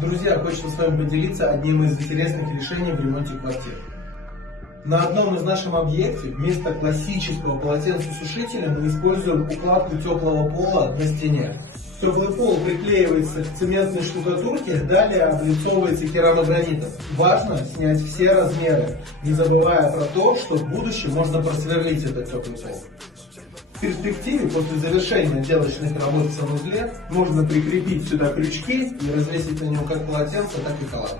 Друзья, хочется с вами поделиться одним из интересных решений в ремонте квартир. На одном из наших объектов вместо классического полотенцесушителя мы используем укладку теплого пола на стене. Теплый пол приклеивается к цементной штукатурке, далее облицовывается керамогранитом. Важно снять все размеры, не забывая про то, что в будущем можно просверлить этот теплый пол. В перспективе, после завершения отделочных работ в санузле, можно прикрепить сюда крючки и развесить на нем как полотенце, так и халаты.